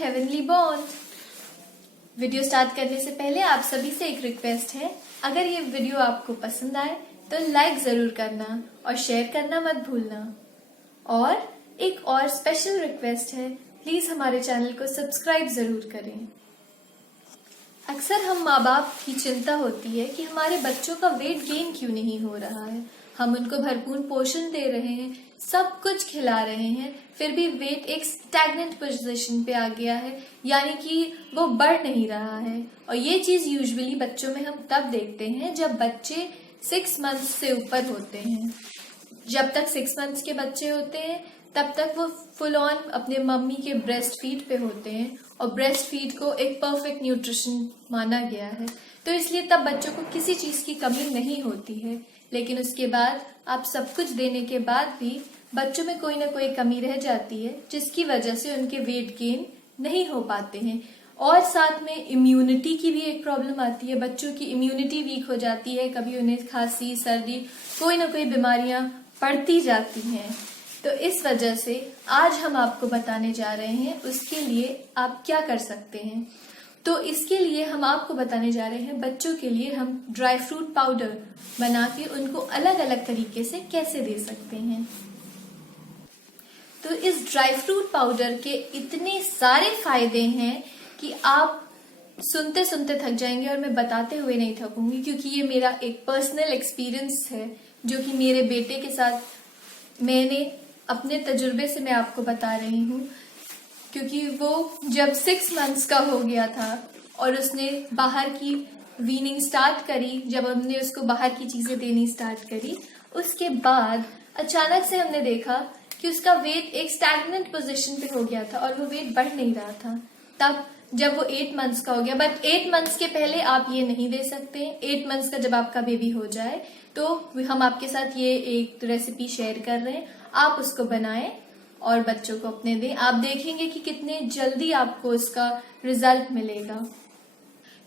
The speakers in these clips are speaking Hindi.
Heavenly bond. वीडियो स्टार्ट करने से पहले आप सभी से एक रिक्वेस्ट है, अगर ये वीडियो आपको पसंद आए तो लाइक जरूर करना और शेयर करना मत भूलना। और एक और स्पेशल रिक्वेस्ट है, प्लीज हमारे चैनल को सब्सक्राइब जरूर करें। अक्सर हम माँ बाप की चिंता होती है कि हमारे बच्चों का वेट गेन क्यों नहीं हो रहा है। हम उनको भरपूर पोषण दे रहे हैं, सब कुछ खिला रहे हैं, फिर भी वेट एक स्टैग्नेंट पोजीशन पे आ गया है, यानी कि वो बढ़ नहीं रहा है। और ये चीज यूजुअली बच्चों में हम तब देखते हैं जब बच्चे 6 मंथ्स से ऊपर होते हैं। जब तक 6 मंथ्स के बच्चे होते हैं तब तक वो फुल ऑन अपने मम्मी के ब्रेस्ट फीड पे होते हैं, और ब्रेस्ट फीड को एक परफेक्ट न्यूट्रिशन माना गया है, तो इसलिए तब बच्चों को किसी चीज की कमी नहीं होती है। लेकिन उसके बाद आप सब कुछ देने के बाद भी बच्चों में कोई ना कोई कमी रह जाती है, जिसकी वजह से उनके वेट गेन नहीं हो पाते हैं। और साथ में इम्यूनिटी की भी एक प्रॉब्लम आती है, बच्चों की इम्यूनिटी वीक हो जाती है, कभी उन्हें खांसी सर्दी कोई ना कोई बीमारियां पड़ती जाती हैं। तो इस वजह से आज हम आपको बताने जा रहे हैं उसके लिए आप क्या कर सकते हैं। तो इसके लिए हम आपको बताने जा रहे हैं बच्चों के लिए हम ड्राई फ्रूट पाउडर बना के उनको अलग अलग तरीके से कैसे दे सकते हैं। तो इस ड्राई फ्रूट पाउडर के इतने सारे फायदे हैं कि आप सुनते सुनते थक जाएंगे, और मैं बताते हुए नहीं थकूंगी, क्योंकि ये मेरा एक पर्सनल एक्सपीरियंस है जो कि मेरे बेटे के साथ मैंने अपने तजुर्बे से मैं आपको बता रही हूँ। क्योंकि वो जब 6 मंथ्स का हो गया था और उसने बाहर की वीनिंग स्टार्ट करी, जब हमने उसको बाहर की चीजें देनी स्टार्ट करी, उसके बाद अचानक से हमने देखा कि उसका वेट एक स्टैग्नेंट पोजीशन पे हो गया था और वो वेट बढ़ नहीं रहा था। तब जब वो 8 मंथ्स का हो गया, बट 8 मंथ्स के पहले आप ये नहीं दे सकते। 8 मंथ्स का जब आपका बेबी हो जाए तो हम आपके साथ ये एक रेसिपी शेयर कर रहे हैं, आप उसको बनाएं और बच्चों को अपने दें। आप देखेंगे कि कितने जल्दी आपको इसका रिजल्ट मिलेगा।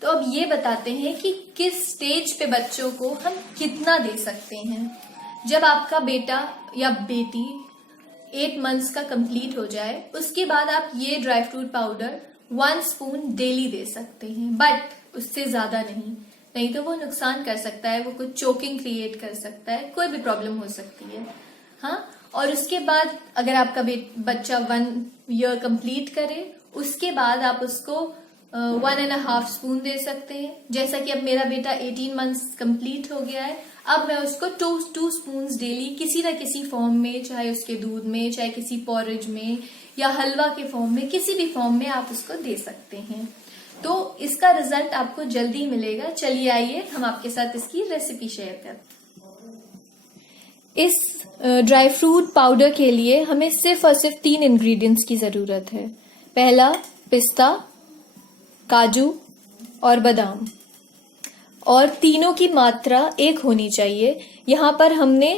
तो अब ये बताते हैं कि किस स्टेज पे बच्चों को हम कितना दे सकते हैं। जब आपका बेटा या बेटी 8 मंथ्स का कंप्लीट हो जाए, उसके बाद आप ये dry fruit powder 1 spoon daily दे सकते हैं, बट उससे ज्यादा नहीं तो वो नुकसान कर सकता है, वो कुछ चोकिंग क्रिएट कर सकता है, कोई भी प्रॉब्लम हो सकती है। हाँ, और उसके बाद अगर आपका बच्चा 1 ईयर कंप्लीट करे, उसके बाद आप उसको 1.5 स्पून दे सकते हैं। जैसा कि अब मेरा बेटा 18 मंथ्स कंप्लीट हो गया है, अब मैं उसको 2 स्पून डेली किसी न किसी फॉर्म में, चाहे उसके दूध में, चाहे किसी पॉरेज में या हलवा के फॉर्म में, किसी भी फॉर्म में आप उसको दे सकते हैं। तो इसका रिजल्ट आपको जल्दी मिलेगा। चलिए आइए हम आपके साथ इसकी रेसिपी शेयर करते हैं। इस ड्राई फ्रूट पाउडर के लिए हमें सिर्फ और सिर्फ 3 इंग्रेडिएंट्स की जरूरत है। पहला पिस्ता, काजू और बादाम, और तीनों की मात्रा एक होनी चाहिए। यहाँ पर हमने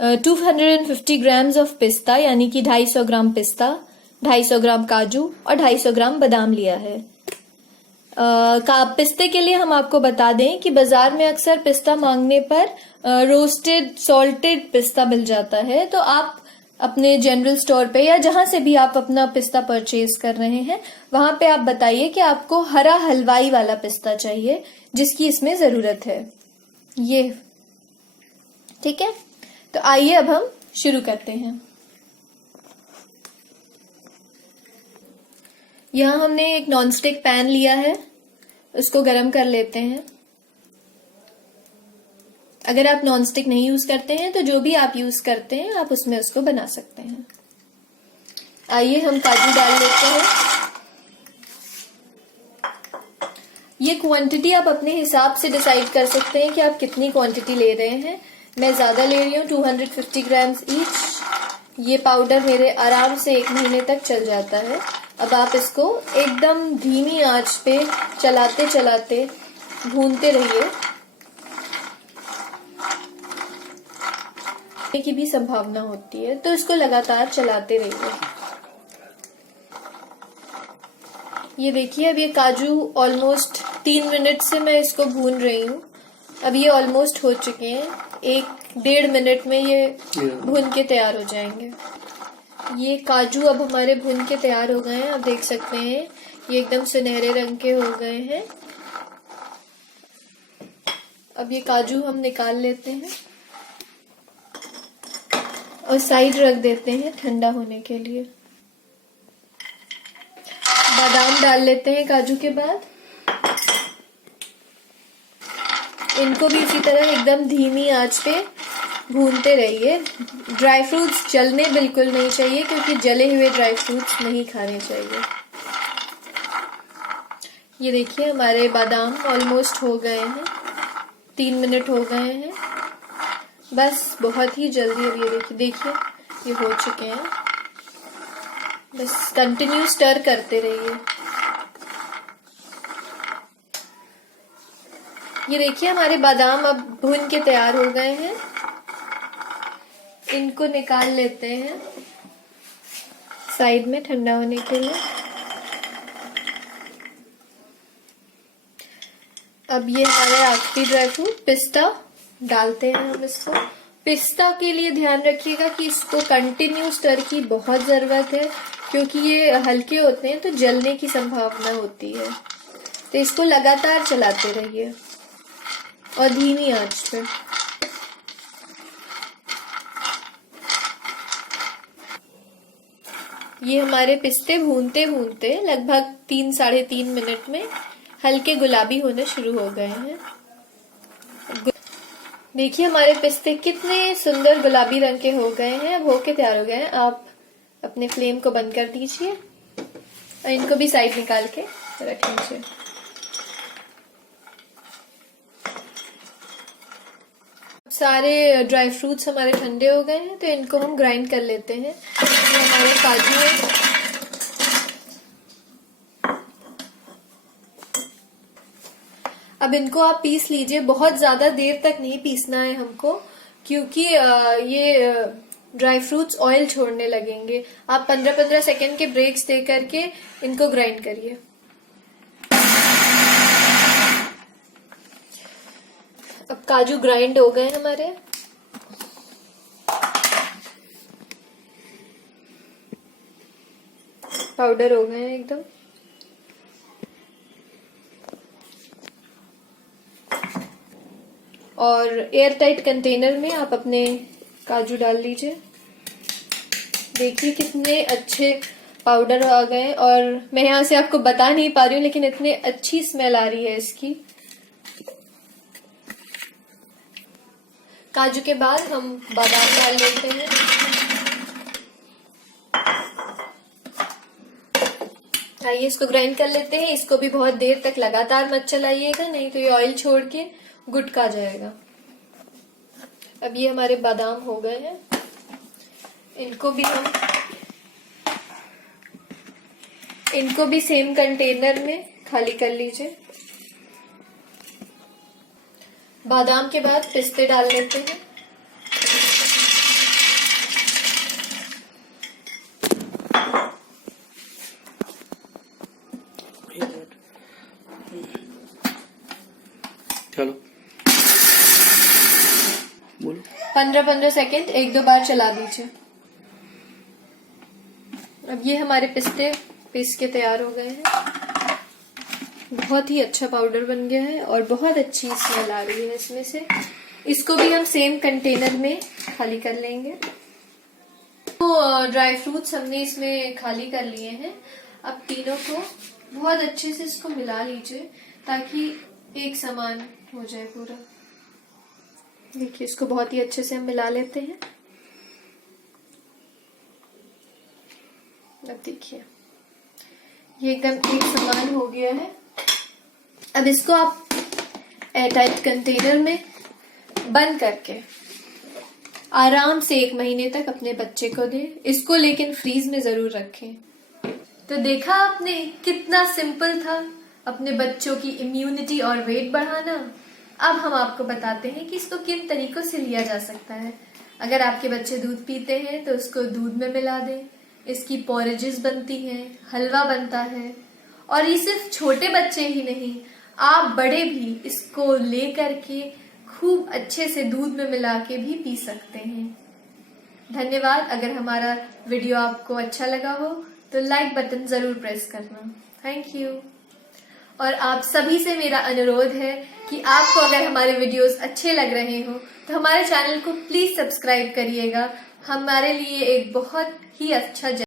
250 ग्राम्स ऑफ पिस्ता, यानी कि 250 ग्राम पिस्ता, 250 ग्राम काजू और 250 ग्राम बादाम लिया है। पिस्ते के लिए हम आपको बता दें कि बाजार में अक्सर पिस्ता मांगने पर रोस्टेड सॉल्टेड पिस्ता मिल जाता है, तो आप अपने जनरल स्टोर पे या जहां से भी आप अपना पिस्ता परचेज कर रहे हैं, वहां पे आप बताइए कि आपको हरा हलवाई वाला पिस्ता चाहिए, जिसकी इसमें जरूरत है। ये ठीक है। तो आइए अब हम शुरू करते हैं। यहाँ हमने एक नॉनस्टिक पैन लिया है, उसको गरम कर लेते हैं। अगर आप नॉनस्टिक नहीं यूज करते हैं तो जो भी आप यूज करते हैं आप उसमें उसको बना सकते हैं। आइए हम काजू डाल लेते हैं। ये क्वांटिटी आप अपने हिसाब से डिसाइड कर सकते हैं कि आप कितनी क्वांटिटी ले रहे हैं। मैं ज्यादा ले रही हूँ, 250 ग्राम्स ईच। ये पाउडर मेरे आराम से 1 महीने तक चल जाता है। अब आप इसको एकदम धीमी आंच पे चलाते चलाते भूनते रहिए, की भी संभावना होती है, तो इसको लगातार चलाते रहिए। ये देखिए, अब ये काजू ऑलमोस्ट 3 मिनट से मैं इसको भून रही हूँ। अब ये ऑलमोस्ट हो चुके हैं, 1-1.5 मिनट में ये भून के तैयार हो जाएंगे। ये काजू अब हमारे भून के तैयार हो गए हैं। आप देख सकते हैं ये एकदम सुनहरे रंग के हो गए हैं। अब ये काजू हम निकाल लेते हैं और साइड रख देते हैं ठंडा होने के लिए। बादाम डाल लेते हैं काजू के बाद। इनको भी इसी तरह एकदम धीमी आंच पे भूनते रहिए। ड्राई फ्रूट्स जलने बिल्कुल नहीं चाहिए, क्योंकि जले हुए ड्राई फ्रूट्स नहीं खाने चाहिए। ये देखिए हमारे बादाम ऑलमोस्ट हो गए हैं, 3 मिनट हो गए हैं बस, बहुत ही जल्दी। अब ये देखिए ये हो चुके हैं। बस कंटिन्यू स्टर करते रहिए। ये देखिए हमारे बादाम अब भून के तैयार हो गए हैं। इनको निकाल लेते हैं साइड में ठंडा होने के लिए। अब ये हमारे आखिरी ड्राई फ्रूट पिस्ता डालते हैं हम इसको। पिस्ता के लिए ध्यान रखिएगा कि इसको कंटिन्यू स्टर की बहुत जरूरत है, क्योंकि ये हल्के होते हैं तो जलने की संभावना होती है। तो इसको लगातार चलाते रहिए और धीमी आंच पे। ये हमारे पिस्ते भूनते भूनते लगभग 3-3.5 मिनट में हल्के गुलाबी होने शुरू हो गए हैं। देखिए हमारे पिस्ते कितने सुंदर गुलाबी रंग के हो गए हैं, अब होके तैयार हो गए हैं। आप अपने फ्लेम को बंद कर दीजिए और इनको भी साइड निकाल के रख लीजिए। सारे ड्राई फ्रूट्स हमारे ठंडे हो गए हैं, तो इनको हम ग्राइंड कर लेते हैं। तो हमारे काजू है, अब इनको आप पीस लीजिए। बहुत ज्यादा देर तक नहीं पीसना है हमको, क्योंकि ये ड्राई फ्रूट्स ऑयल छोड़ने लगेंगे। आप 15-15 सेकेंड के ब्रेक्स दे करके इनको ग्राइंड करिए। अब काजू ग्राइंड हो गए हमारे। पाउडर हो गए हैं एकदम। और एयर टाइट कंटेनर में आप अपने काजू डाल लीजिए। देखिए कितने अच्छे पाउडर आ गए, और मैं यहाँ से आपको बता नहीं पा रही हूँ, लेकिन इतने अच्छी स्मेल आ रही है इसकी। काजू के बाद हम बादाम डाल लेते हैं। आइए इसको ग्राइंड कर लेते हैं। इसको भी बहुत देर तक लगातार मत चलाइएगा, नहीं तो ये ऑयल छोड़ के गुटका जाएगा। अब ये हमारे बादाम हो गए हैं, इनको भी सेम कंटेनर में खाली कर लीजिए। बादाम के बाद पिस्ते डाल लेते हैं। चलो बोलो। 15-15 सेकेंड 1-2 बार चला दीजिए। अब ये हमारे पिस्ते पीस के तैयार हो गए हैं। बहुत ही अच्छा पाउडर बन गया है और बहुत अच्छी स्मेल आ रही है इसमें से। इसको भी हम सेम कंटेनर में खाली कर लेंगे। तो ड्राई फ्रूट्स हमने इसमें खाली कर लिए हैं। अब तीनों को बहुत अच्छे से इसको मिला लीजिए, ताकि एक समान हो जाए पूरा। देखिए इसको बहुत ही अच्छे से हम मिला लेते हैं। अब देखिए ये एकदम एक समान हो गया है। अब इसको आप एयरटाइट कंटेनर में बंद करके आराम से 1 महीने तक अपने बच्चे को दें। इसको लेकिन फ्रीज में जरूर रखें। तो देखा आपने कितना सिंपल था अपने बच्चों की इम्यूनिटी और वेट बढ़ाना। अब हम आपको बताते हैं कि इसको किन तरीकों से लिया जा सकता है। अगर आपके बच्चे दूध पीते हैं तो उसको दूध में मिला दें। इसकी पोरेजेस बनती हैं, हलवा बनता है। और ये सिर्फ छोटे बच्चे ही नहीं, आप बड़े भी इसको ले करके खूब अच्छे से दूध में मिला के भी पी सकते हैं। धन्यवाद। अगर हमारा वीडियो आपको अच्छा लगा हो तो लाइक बटन जरूर प्रेस करना। Thank you. और आप सभी से मेरा अनुरोध है कि आपको अगर हमारे वीडियोस अच्छे लग रहे हो तो हमारे चैनल को प्लीज सब्सक्राइब करिएगा। हमारे लिए एक बहुत ही अच्छा